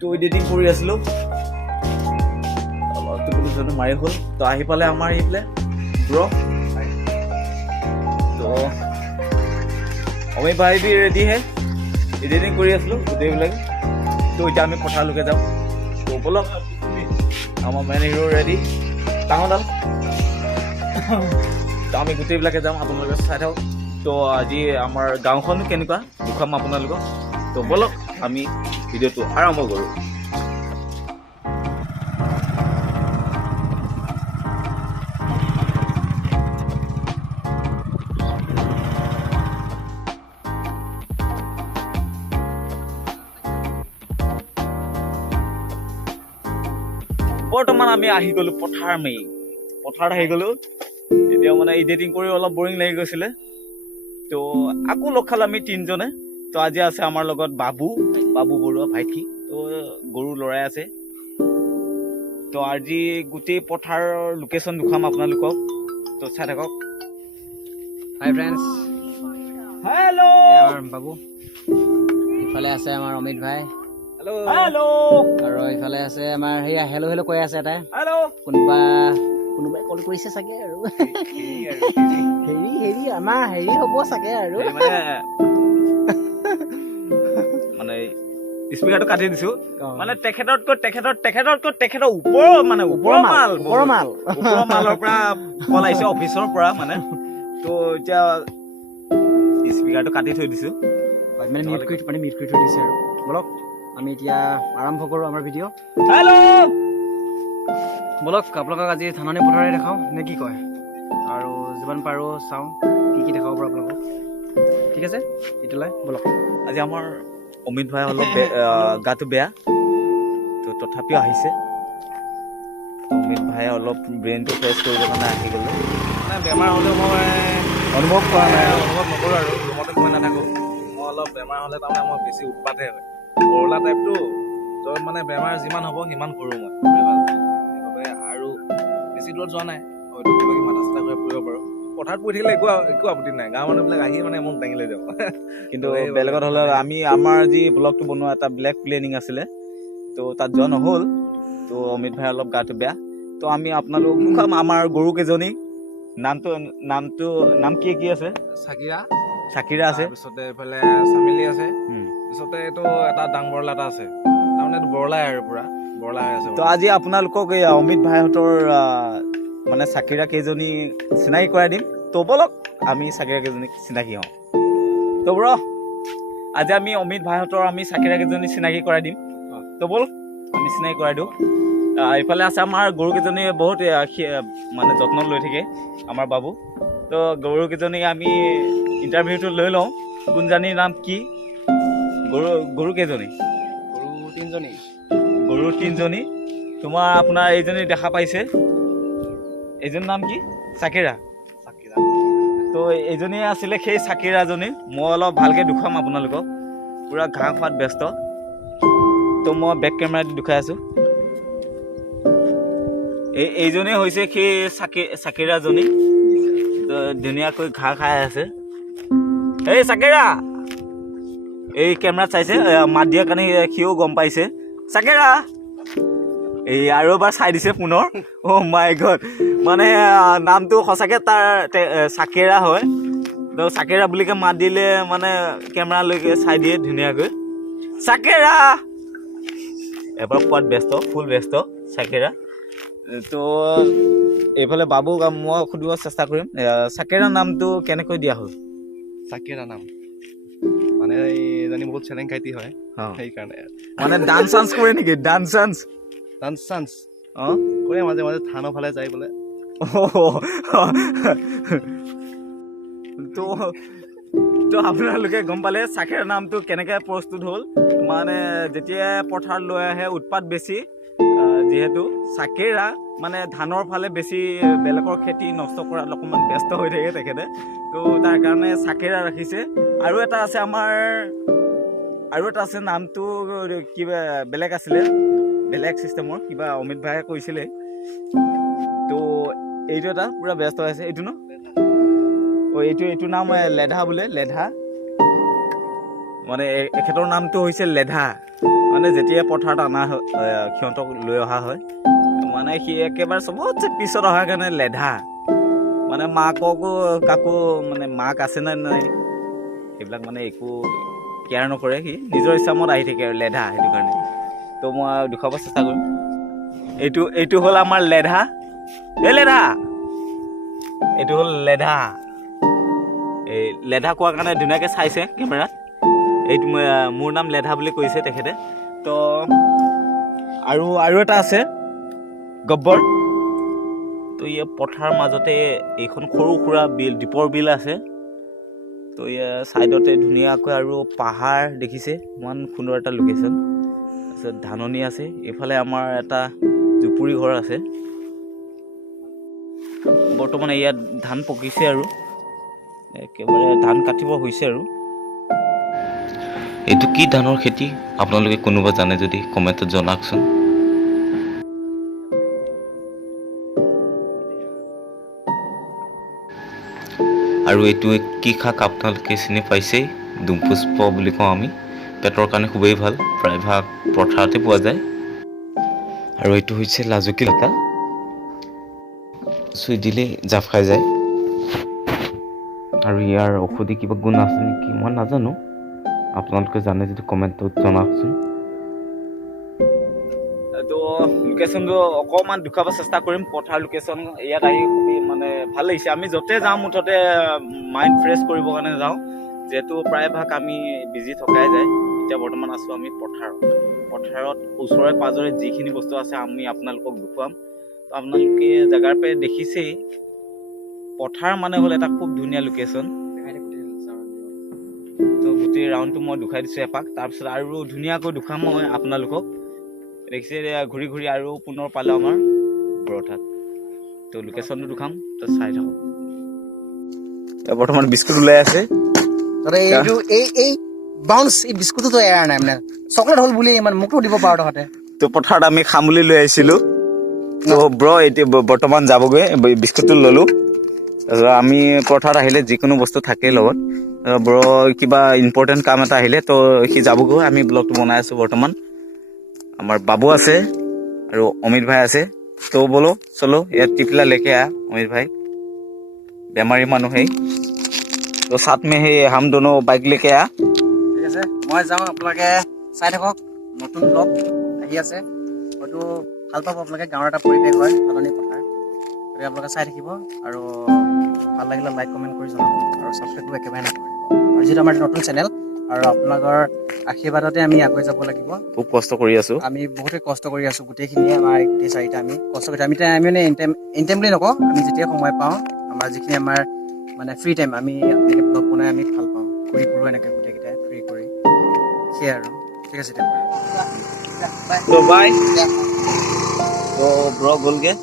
তো এডিটিং কৰি আছিলোঁ অলপ টোপনি মাৰি হ'ল তো আহি পালে আমাৰ এইফালে ব্ৰ তো অমিত ভাই বি ৰেডি হে এডিটিং কৰি আছিলোঁ গোটেইবিলাক তো এতিয়া আমি পথাৰলৈকে যাম তো বলক আমাৰ মেন হিৰো ৰেডি ডাঙৰডাল তো আমি গোটেইবিলাকে যাম আপোনালোকে চাই থাকক তো আজি আমাৰ গাঁওখন কেনেকুৱা দেখুৱাম আপোনালোকক তো বলক আমি ভিডিঅ'টো আৰম্ভ কৰোঁ বৰ্তমান আমি আহি গ'লো পথাৰত আহি গ'লো এতিয়া মানে এডিটিং কৰি অলপ বৰিং লাগি গৈছিলে তো আকৌ লগ খালো আমি তিনিজনে তো আজি আছে আমাৰ লগত বাবু বৰুৱা ভাইটি তো গৰু লৰাই আছে তো আজি গোটেই পথাৰৰ লোকেশ্যন দেখুৱাম আপোনালোকক তো চাই থাকক হাই ফ্ৰেণ্ডছ হেল্ল' আমাৰ বাবু ইফালে আছে আমাৰ অমিত ভাই হেল্ল' আৰু ইফালে আছে আমাৰ সেয়া হেল্ল' হেল্ল' কৈ আছে এটাই হেল্ল' কোনোবাই কল কৰিছে চাগে আৰু হেৰি আমাৰ হেৰি হ'ব চাগে আৰু মানে স্পিকাৰটো কাটি দিছো মানে তেখেতৰ ওপৰৰ মালৰ পৰা কল আহিছে অফিচৰ পৰা মানে তো এতিয়া স্পিকাৰটো কাটি থৈ দিছো মানে মিউট কৰি থৈ দিছে আৰু বলক আমি এতিয়া আৰম্ভ কৰোঁ আমাৰ ভিডিঅ' হেল্ল' বলক আপোনালোকক আজি ধাননি পথাৰে দেখাওঁ নে কি কয় আৰু যিমান পাৰোঁ চাওঁ কি দেখাব পাৰোঁ আপোনালোকক ঠিক আছে এতিয়ালৈ বলক আজি আমাৰ অমিত ভাই অলপ গাটো বেয়া তো তথাপিও আহিছে অমিত ভাই অলপ ব্ৰেইনটো ফ্ৰেছ কৰিবৰ কাৰণে আহি গ'লে মানে বেমাৰ হ'লেও মই অনুভৱ কৰা নাই অনুভৱ নকৰোঁ আৰু ৰুমতে সোমাই নাথাকোঁ মই অলপ বেমাৰ হ'লে তাৰমানে মই বেছি উৎপাতহে হয় বৰলা টাইপটো য'ত মানে বেমাৰ যিমান হ'ব সিমান কৰোঁ মই সেইবাবে আৰু বেছি দূৰত যোৱা নাই হয়তো কিবা কিবি মাথা চাথা কৰি ফুৰিব পাৰোঁ পথাৰত পৰি থাকিলে একো আপত্তি নাই গাঁৱৰ মানুহবিলাক আহি মানে মোক দাঙি লৈ যাব কিন্তু বেলেগত হ'লে আমাৰ যি ব্লগটো বনোৱা এটা ব্লেক প্লেনিং আছিলে তো তাত যোৱা নহ'ল তো অমিত ভাই অলপ গাটো বেয়া তো আমি আপোনালোক দেখুৱাম আমাৰ গৰু কেইজনী নাম কি আছে চাকিৰা আছে তাৰপিছতে এইফালে চামিলি আছে পিছতে এইটো এটা ডাং বৰলা এটা আছে তাৰমানে এইটো বৰলাই আৰু পুৰা বৰলা হৈ আছে তো আজি আপোনালোকক এই অমিত ভাইহঁতৰ মানে চাকিৰা কেইজনী চিনাকি কৰাই দিম তো বলক আমি চাকিৰা কেইজনীক চিনাকি হওঁ তো ব্ৰ আজি আমি অমিত ভাইহঁতৰ আমি চাকিৰা কেইজনী চিনাকি কৰাই দিম তো বল আমি চিনাকি কৰাই দিওঁ ইফালে আছে আমাৰ গৰুকেইজনী বহুত মানে যত্ন লৈ থাকে আমাৰ বাবু তো গৰুকেইজনীক আমি ইণ্টাৰভিউটো লৈ লওঁ কোনজনীৰ নাম কি গৰু কেইজনী গৰু তিনিজনী তোমাৰ আপোনাৰ এইজনী দেখা পাইছে এইজনীৰ নাম কি চাকিৰা তো এইজনী আছিলে সেই চাকিৰাজনী মই অলপ ভালকৈ দেখুৱাম আপোনালোকক পূৰা ঘাঁহ খোৱাত ব্যস্ত তো মই বেক কেমেৰা দি দেখুৱাই আছোঁ এইজনী হৈছে সেই চাকিৰাজনী ধুনীয়াকৈ ঘাঁহ খাই আছে এই চাকিৰা এই কেমেৰাত চাইছে মাত দিয়াৰ কাৰণে সিও গম পাইছে চাকিৰা এই আৰু এবাৰ চাই দিছে পুনৰ অ' মাই গড মানে নামটো সঁচাকৈ তাৰ চাকিৰা হয় তো চাকিৰা বুলিকে মাত দিলে মানে কেমেৰালৈকে চাই দিয়ে ধুনীয়াকৈ চাকিৰা এবাৰ পোৱাত ফুল ব্যস্ত চাকিৰা তো এইফালে বাবুক মই সুধিব চেষ্টা কৰিম চাকিৰা নামটো কেনেকৈ দিয়া হ'ল চাকিৰা নাম মানে এইজনী বহুত চেলেং খাইটি হয় সেইকাৰণে মানে ডান্স চান্স কৰে নেকি ডান্স চান্স অঁ কৰে মাজে মাজে থানৰ ফালে যায় বোলে তো আপোনালোকে গম পালে চাকিৰা নামটো কেনেকৈ প্ৰস্তুত হ'ল মানে যেতিয়া পথাৰত লৈ আহে উৎপাত বেছি যিহেতু চাকিৰা মানে ধানৰ ফালে বেছি বেলেগৰ খেতি নষ্ট কৰাত অকণমান ব্যস্ত হৈ থাকে তেখেতে তো তাৰ কাৰণে চাকিৰা ৰাখিছে আৰু এটা আছে নামটো কিবা বেলেগ আছিলে বেলেগ চিষ্টেমৰ কিবা অমিত ভাইয়ে কৈছিলে তো এইটো এটা পুৰা ব্যস্ত আছে এইটো ন এইটো নাম লেধা বোলে লেধা মানে এখেতৰ নামটো হৈছে লেধা মানে যেতিয়া পথাৰত অনা সিহঁতক লৈ অহা হয় মানে সি একেবাৰে চবতছে পিছত অহাৰ কাৰণে লেধা মানে মাককো কাকো মানে মাক আছে নে নাই সেইবিলাক মানে একো কেয়াৰ নকৰে সি নিজৰ ইচ্ছামত আহি থাকে আৰু লেধা সেইটো কাৰণে তো মই দেখুৱাব চেষ্টা কৰিম এইটো হ'ল আমাৰ লেধা এই লেধা এইটো হ'ল লেধা এই লেধা কোৱাৰ কাৰণে ধুনীয়াকৈ চাইছে কেমেৰাত এইটো মোৰ নাম লেধা বুলি কৈছে তেখেতে তো আৰু এটা আছে গব্বৰ তো এই পথাৰৰ মাজতে এইখন সৰু সুৰা বিল দীপৰ বিল আছে তো ইয়াৰ ছাইডতে ধুনীয়াকৈ আৰু পাহাৰ দেখিছে ইমান সুন্দৰ এটা লোকেশ্যন তাৰপিছত ধাননি আছে এইফালে আমাৰ এটা জুপুৰি ঘৰ আছে বৰ্তমান ইয়াত ধান পকিছে আৰু একেবাৰে ধান কাটিব হৈছে আৰু এইটো কি ধানৰ খেতি আপোনালোকে কোনোবা জানে যদি কমেণ্টত জনাওকচোন আৰু এইটো কি শাক আপোনালোকে চিনি পাইছেই দুমপুষ্প বুলি কওঁ আমি পেটৰ কাৰণে খুবেই ভাল প্ৰায়ভাগ পথাৰতে পোৱা যায় আৰু এইটো হৈছে লাজুকী লতা চুই দিলে জাপ খাই যায় আৰু ইয়াৰ ঔষধি কিবা গুণ আছে নেকি মই নাজানো আপোনালোকে জানে যদি কমেণ্টত জনাওকচোন তো লোকেশ্যনটো অকণমান দেখুৱাব চেষ্টা কৰিম পথাৰ লোকেশ্যন ইয়াত আহি খুবেই মানে ভাল লাগিছে আমি য'তে যাওঁ মুঠতে মাইণ্ড ফ্ৰেছ কৰিবৰ কাৰণে যাওঁ যিহেতু প্ৰায়ভাগ আমি বিজি থকাই যায় এতিয়া বৰ্তমান আছোঁ আমি পথাৰত ওচৰে পাঁজৰে যিখিনি বস্তু আছে আমি আপোনালোকক দেখুৱাম তো আপোনালোকে জেগাৰ পৰা দেখিছেই পথাৰ মানে হ'ল এটা খুব ধুনীয়া লোকেশ্যন তো গোটেই ৰাউণ্ডটো মই দেখুৱাই দিছোঁ এপাক তাৰপিছত আৰু ধুনীয়াকৈ দেখুৱাম মই আপোনালোকক দেখিছে ঘূৰি ঘূৰি আৰু পুনৰ পালোঁ আমাৰ বৰঠাত তো লোকেশ্যনটো দেখুৱাম তো চাই থাকক বৰ্তমান বিস্কুট ওলাই আছে এইটো এই বাউন্স এই বিস্কুটটো এৰা নাই মানে চকলেট হ'ল বুলি ইমান মোকো দিব পাৰ তহঁতে তো পথাৰত আমি খাম বুলি লৈ আহিছিলোঁ তো এতিয়া বৰ্তমান যাবগৈ বিস্কুটটো ল'লোঁ তাৰপিছত আমি পথাৰত আহিলে যিকোনো বস্তু থাকেই লগত কিবা ইম্পৰ্টেণ্ট কাম এটা আহিলে তো সি যাবগৈ আমি ব্লগটো বনাই আছোঁ বৰ্তমান আমাৰ বাবু আছে আৰু অমিত ভাই আছে তো বলো চলো ইয়াত টিপলা লেকে অমিত ভাই বেমাৰী মানুহেই তো সাথ মে হে হাম দোনো বাইক লেকে ঠিক আছে মই যাওঁ আপোনালোকে চাই থাকক নতুন ব্লগ আহি আছে হয়তো ভাল পাব আপোনালোকে গাঁৱৰ এটা পৰিৱেশ হয় ধাননি পথাৰ গতিকে আপোনালোকে চাই থাকিব আৰু ভাল লাগিলে লাইক কমেণ্ট কৰি জনাব আৰু ছাবস্ক্ৰাইবটো একেবাৰে নকৰিব আৰু যিটো আমাৰ নতুন চেনেল আৰু আপোনালোকৰ আশীৰ্বাদতে আমি আগুৱাই যাব লাগিব খুব কষ্ট কৰি আছোঁ আমি বহুতে কষ্ট কৰি আছোঁ গোটেইখিনিয়ে আমাৰ গোটেই চাৰিটা আমি কষ্ট কৰি আমি মানে ইন টাইম বুলি নকওঁ আমি যেতিয়া সময় পাওঁ আমাৰ যিখিনি আমাৰ মানে ফ্ৰী টাইম আমি এনেকৈ ব্লগ বনাই আমি ভাল পাওঁ ঘূৰি ফুৰোঁ এনেকৈ গোটেইকেইটাই ফ্ৰী কৰি সেয়াই আৰু ঠিক আছে এতিয়া তো বাই তো ব্লগ গ'লগৈ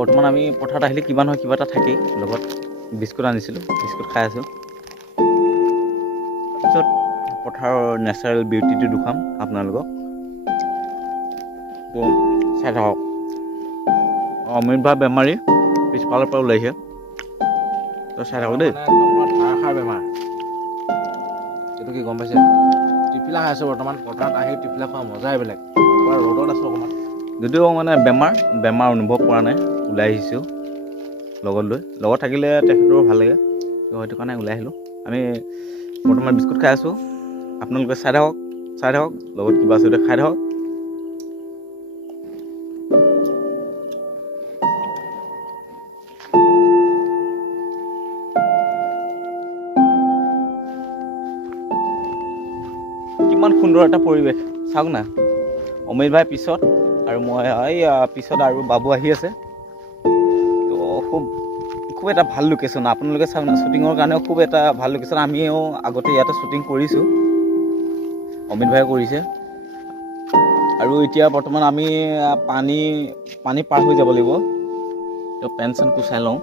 বৰ্তমান আমি পথাৰত আহিলে কিবা নহয় কিবা এটা থাকেই লগত বিস্কুট আনিছিলোঁ বিস্কুট খাই আছোঁ তাৰপিছত পথাৰৰ নেচাৰেল বিউটিটো দেখুৱাম আপোনালোকক তো চাই থাকক অমিত ভাই বেমাৰী পিছফালৰ পৰা ওলাইছে তো চাই থাকক দেই ধাৰষাৰ বেমাৰ এইটো কি গম পাইছে টিফিলা খাই আছোঁ বৰ্তমান পথাৰত আহি টিফিলা খোৱা মজাই বেলেগ ৰ'দত আছোঁ অকণমান যদিও মানে বেমাৰ অনুভৱ কৰা নাই ওলাই আহিছোঁ লগত থাকিলে তেখেতৰো ভাল লাগে তো সেইটো কাৰণে ওলাই আহিলোঁ আমি বৰ্তমান বিস্কুট খাই আছোঁ আপোনালোকে চাই থাকক লগত কিবা আছে খাই থাকক কিমান সুন্দৰ এটা পৰিৱেশ চাওক না অমিত ভাই পিছত আৰু মই এই পিছত আৰু বাবু আহি আছে তো খুব এটা ভাল লোকেশ্যন আপোনালোকে চাওক না শ্বুটিঙৰ কাৰণেও খুব এটা ভাল লোকেশ্যন আমিও আগতে ইয়াতে শ্বুটিং কৰিছোঁ অমিত ভাই কৰিছে আৰু এতিয়া বৰ্তমান আমি পানী পাৰ হৈ যাব লাগিব তো পেঞ্চন কুচাই লওঁ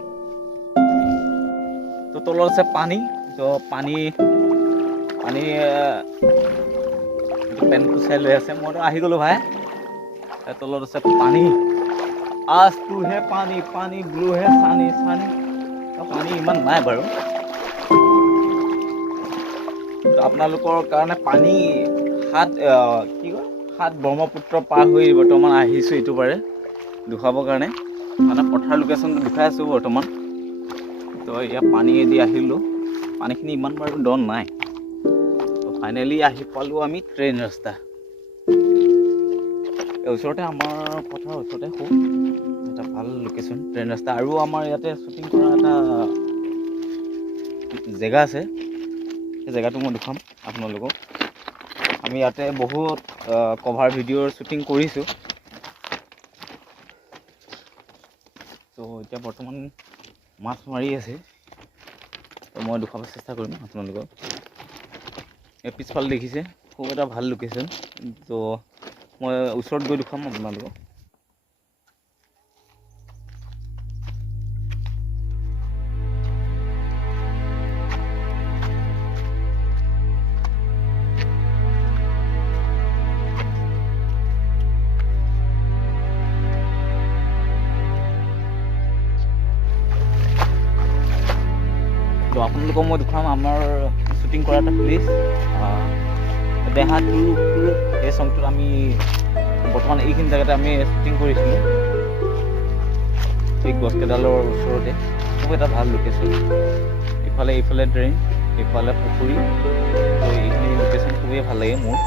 তো তলত আছে পানী তো পানী পেন কুচাই লৈ আছে মইতো আহি গ'লোঁ ভাই তলত আছে পানী আজ তু হে পানী ব্লু হে চানি পানী ইমান নাই বাৰু তো আপোনালোকৰ কাৰণে পানী কি কয় 7 ব্ৰহ্মপুত্ৰ পাৰ হৈ বৰ্তমান আহিছোঁ এইটো পাৰে দেখুৱাবৰ কাৰণে মানে পথাৰ লোকেশ্যনটো দেখাই আছোঁ বৰ্তমান। তো ইয়াত পানীয়েদি আহিলোঁ, পানীখিনি ইমান বাৰু দ নাই। তো ফাইনেলি আহি পালোঁ আমি ট্ৰেইন ৰাস্তা। ওচৰতে আমাৰ পথাৰৰ ওচৰতে খুব এটা ভাল লোকেশ্যন ট্ৰেইন ৰাস্তা। আৰু আমাৰ ইয়াতে শ্বুটিং কৰা এটা জেগা আছে, সেই জেগাটো মই দেখাম আপোনালোকক। আমি ইয়াতে বহুত কভাৰ ভিডিঅ'ৰ শ্বুটিং কৰিছোঁ। তো এতিয়া বৰ্তমান মাছ মাৰি আছে, তো মই দেখাব চেষ্টা কৰিম আপোনালোকক। এই পিছফালে দেখিছে খুব এটা ভাল লোকেশ্যন, তো মই ওচৰত গৈ দেখাম আপোনালোকক। তো আপোনালোকক মই দেখুৱাম আমাৰ শ্বুটিং কৰা এটা প্লেচ দেহা টুৰু এই চংটোত আমি বৰ্তমান এইখিনি জেগাতে আমি শ্বুটিং কৰিছিলোঁ। এই গছকেইডালৰ ওচৰতে খুব এটা ভাল লোকেশ্যন। এইফালে ড্ৰেইন, এইফালে পুখুৰী। তো এইখিনি লোকেশ্যন খুবেই ভাল লাগে মোৰ,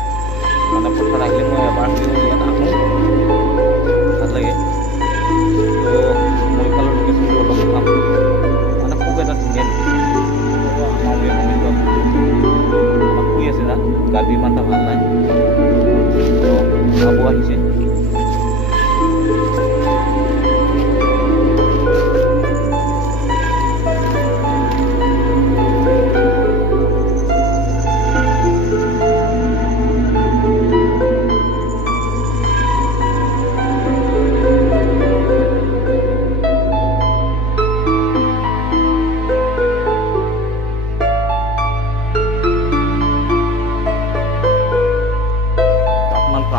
মানে পথাৰত আহিলে মই এবাৰ হ'লেও ইয়াত আহোঁ, ভাল লাগে। তো মই এইফালৰ লোকেশ্যনটো অলপ দেখাম, মানে খুব এটা ধুনীয়া লোকেশ্যন। শুই আছে তাত, গাটো ইমান এটা ভাল নাই। খাব আহিছে।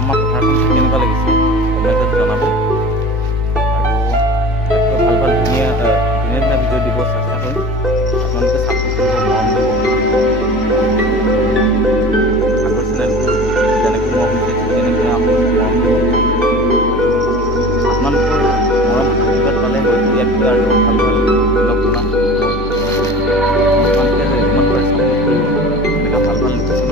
আমাৰ পথাৰখন কেনেকুৱা লাগিছে কমেণ্টত জনাব, আৰু ভাল ভাল ধুনীয়া ভিডিঅ' দিব চেষ্টা কৰিম। আপোনালোকে ছাপোৰ্ট কৰিব, মৰম দিব। আগৰ চেনেলবোৰ যেনেকৈ মৰম দিছে তেনেকৈ আপোনালোকে মৰম দিব। আপোনালোকৰ মৰম আশীৰ্বাদ পালে হয়তো ইয়াতকৈ আৰু ভাল ভাল লগ বনাম। আপোনালোকে যিমান পাৰে ছাপোৰ্ট কৰিব, এনেকুৱা ভাল ভাল লোকেশ্যন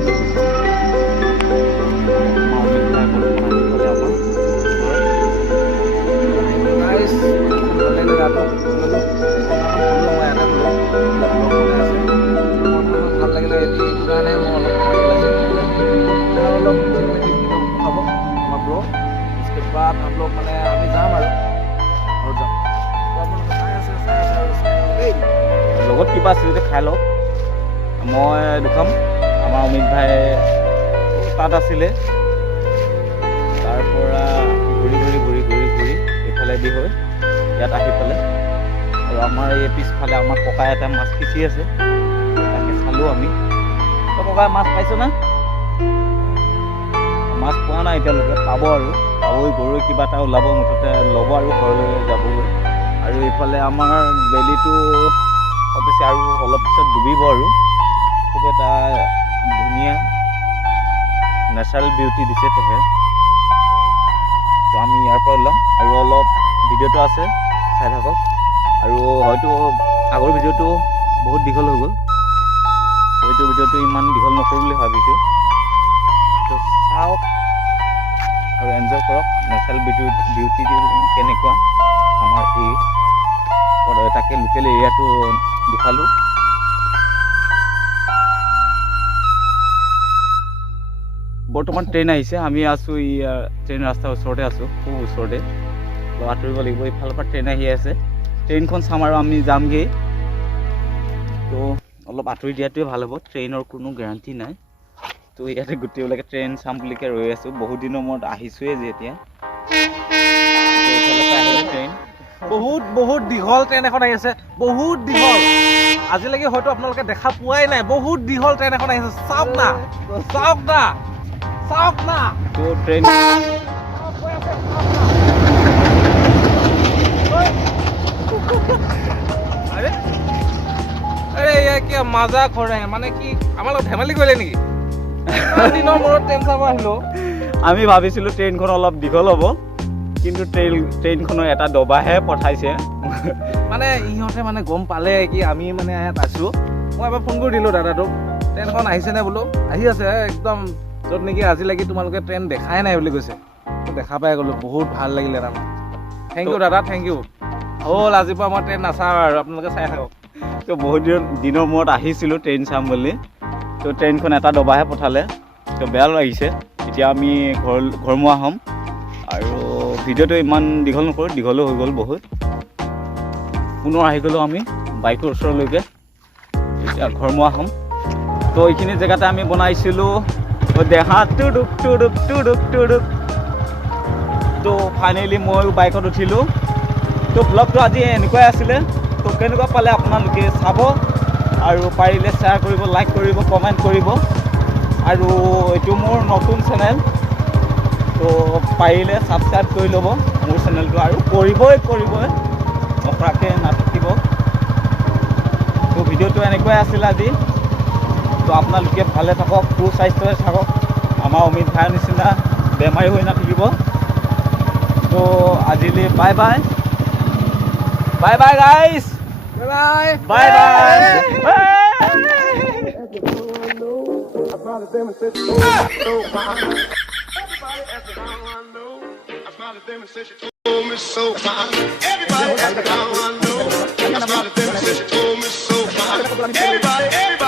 ভাল লাগিলে। এইটো কাৰণে মই অলপ খাব আমাৰ ব্ৰ इसके बाद हम लोग মানে আমি যাম আৰু যাম লগত কিবা আছিল যে খাই লওক। মই দেখাম আমাৰ অমিত ভাই তাত আছিলে, তাৰ পৰা ঘূৰি এইফালেদি হৈ ইয়াত আহি পালে। আৰু আমাৰ এই পিছফালে আমাৰ ককাই এটা মাছ সিঁচি আছে, তাকে চালোঁ আমি। তো ককাই মাছ পাইছোঁ না? মাছ পোৱা নাই এতিয়ালৈকে, পাব আৰু গৰৈ কিবা এটা ওলাব, মুঠতে ল'ব আৰু ঘৰলৈ যাবগৈ। আৰু এইফালে আমাৰ বেলিটো অৱশ্যে আৰু অলপ পিছত ডুবিব। আৰু খুব এটা ধুনীয়া নেচাৰেল বিউটি দিছে তেখেতে। তো আমি ইয়াৰ পৰা ওলাম আৰু অলপ ভিডিঅ'টো আছে চাই থাকক। আৰু হয়তো আগৰ ভিডিঅ'টো বহুত দীঘল হৈ গ'ল, হয়তো ভিডিঅ'টো ইমান দীঘল নকৰোঁ বুলি ভাবিছোঁ। তো চাওক আৰু এনজয় কৰক নেচাৰেল বিউটি কেনেকুৱা আমাৰ এই তাকে লোকেল এৰিয়াটো দেখালোঁ। বৰ্তমান ট্ৰেইন আহিছে, আমি আছোঁ ট্ৰেইন ৰাস্তাৰ ওচৰতে আছোঁ, খুব ওচৰতে। তো আঁতৰিব লাগিব, এইফালৰ পৰা ট্ৰেইন আহি আছে। ট্ৰেইনখন চাম আৰু আমি যামগৈ। তো অলপ আঁতৰি দিয়াটোৱে ভাল হ'ব, ট্ৰেইনৰ কোনো গেৰাণ্টি নাই। তো ইয়াতে গোটেইবিলাকে ট্ৰেইন চাম বুলিকৈ ৰৈ আছোঁ, বহুত দিনৰ মূৰত আহিছোঁৱে যে এতিয়া। এইফালৰ পৰা আহিলে ট্ৰেইন, বহুত দীঘল ট্ৰেইন এখন আহি আছে, বহুত দীঘল। আজিলৈকে হয়তো আপোনালোকে দেখা পোৱাই নাই, বহুত দীঘল ট্ৰেইন এখন আহিছে। চাওক না। তো ট্ৰেইন अरे ये क्या মাজা কৰে মানে কি আমাৰ লগত ধেমালি কৰিলে নেকি ইমান দিনৰ মূৰত ট্ৰেইন চাব আহিলো আমি ভাবিছিলোঁ ট্ৰেইনখন অলপ দীঘল হ'ব কিন্তু ট্ৰেইনখনৰ এটা ডবাহে পঠাইছে মানে ইহঁতে মানে গম পালে কি আমি মানে ইয়াত আছো মই এবাৰ ফোন কৰি দিলোঁ দাদাটোক ট্ৰেইনখন আহিছেনে বোলো আহি আছে একদম য'ত নেকি আজিলৈকে তোমালোকে ট্ৰেইন দেখাই নাই বুলি কৈছে দেখা পাই গ'লো বহুত ভাল লাগিলে তাৰমানে থেংক ইউ দাদা থেংক ইউ হ'ল আজিৰ পৰা মই ট্ৰেইন নাচাওঁ আৰু আপোনালোকে চাই থাকক তো বহুত দিনৰ মূৰত আহিছিলোঁ ট্ৰেইন চাম বুলি তো ট্ৰেইনখন এটা ডবাহে পঠালে তো বেয়া লাগিছে এতিয়া আমি ঘৰমুৱা হ'ম আৰু ভিডিঅ'টো ইমান দীঘল নকৰোঁ দীঘলো হৈ গ'ল বহুত পুনৰ আহি গ'লোঁ আমি বাইকৰ ওচৰলৈকে এতিয়া ঘৰমুৱা হ'ম তো এইখিনি জেগাতে আমি বনাইছিলোঁ দেহা টুডুক টুডুক টুডুক টুডুক তো ফাইনেলি মই বাইকত উঠিলোঁ তো ব্লগটো আজি এনেকুৱাই আছিলে তো কেনেকুৱা পালে আপোনালোকে চাব আৰু পাৰিলে শ্বেয়াৰ কৰিব লাইক কৰিব কমেণ্ট কৰিব আৰু এইটো মোৰ নতুন চেনেল তো পাৰিলে ছাবস্ক্ৰাইব কৰি ল'ব মোৰ চেনেলটো আৰু কৰিবই নকৰাকৈ নাথাকিব তো ভিডিঅ'টো এনেকুৱাই আছিল আজি তো আপোনালোকে ভালে থাকক সুস্বাস্থ্যৰে থাকক আমাৰ অমিত ভাইৰ নিচিনা বেমাৰী হৈ নাথাকিব তো আজিলৈ bye bye guys bye bye bye Everybody